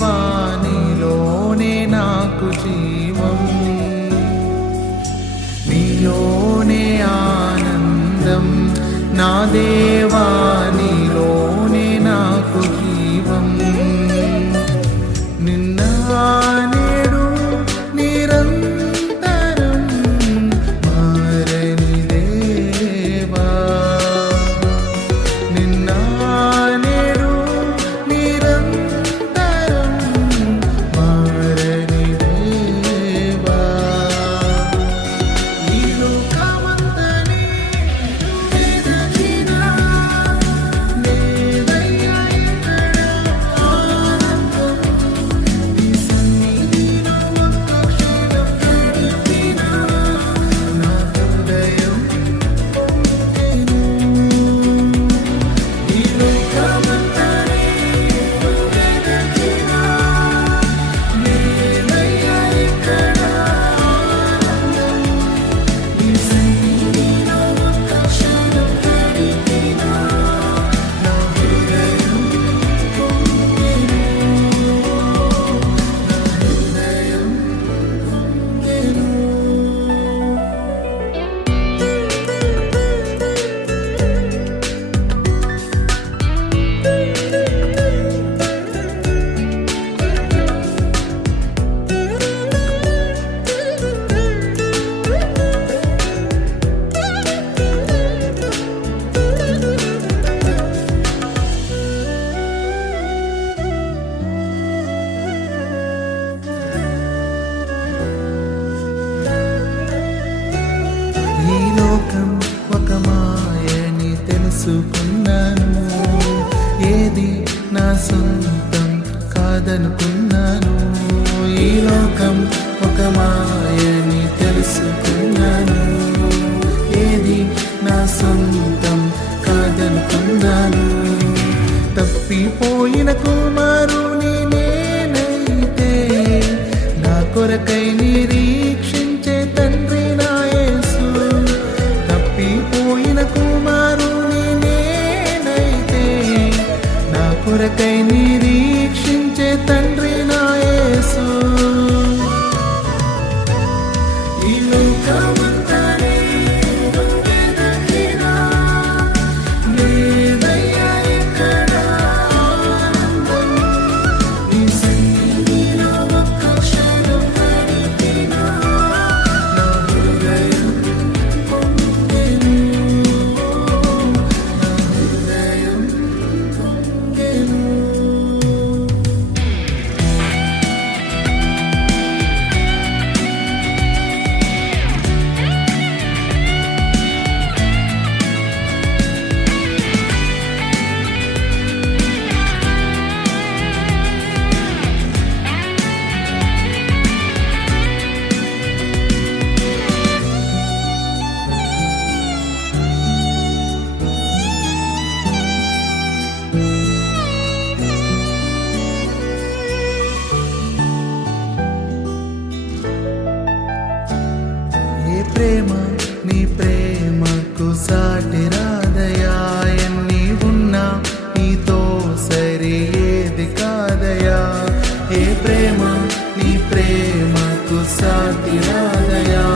దేవా నీలోనే నాకు జీవం, నీలోనే ఆనందం, నా దేవా నీలోనే నాకు జీవం. నిన్న నేడు నిరంతరం మారని దేవా, నిన్న నేడు నిరంతరం మారని దేవా. ఈ లోకమంతని వెదకినా లేదయ్యా ఇక్కడ ఆనందం, నీ సన్నిధిలో ఒక్క క్షణం గడిపినా నా హృదయం పొంగెను. ఈ లోకమంతని వెదకినా లేదయ్యా ఇక్కడ ఆనందం, నీ సన్నిధిలో ఒక్క క్షణం గడిపినా నా హృదయం పొంగెను, నా హృదయం పొంగెను. ఈ లోకం ఒక మాయని తెలుసుకున్నాను, ఏది నా సొంతం కాదనుకున్నాను. ఈ లోకం ఒక మాయని తెలుసుకున్నాను, ఏది నా సొంతం కాదనుకున్నాను. తప్పిపోయిన కుమారుని నేనైతే నా కొరకై నిరీక్షించే తండ్రి నా యేసు. తప్పిపోయిన కుమారుని నేనైతే నా కొరకై నిరీక్షించే తండ్రి నా యేసు. ఈ లోకమంతని వెదకినా లేదయ్యా ఇక్కడ ఆనందం, నీ సన్నిధిలో ఒక్క క్షణం గడిపినా నా హృదయం పొంగెను, నా హృదయం పొంగెను. ఏ ప్రేమ నీ ప్రేమకు సాటి రాదయా, ఎన్ని ఉన్నా నీతో సరి ఏది కాదయా. ఏ ప్రేమ నీ ప్రేమకు సాటి రాదయా,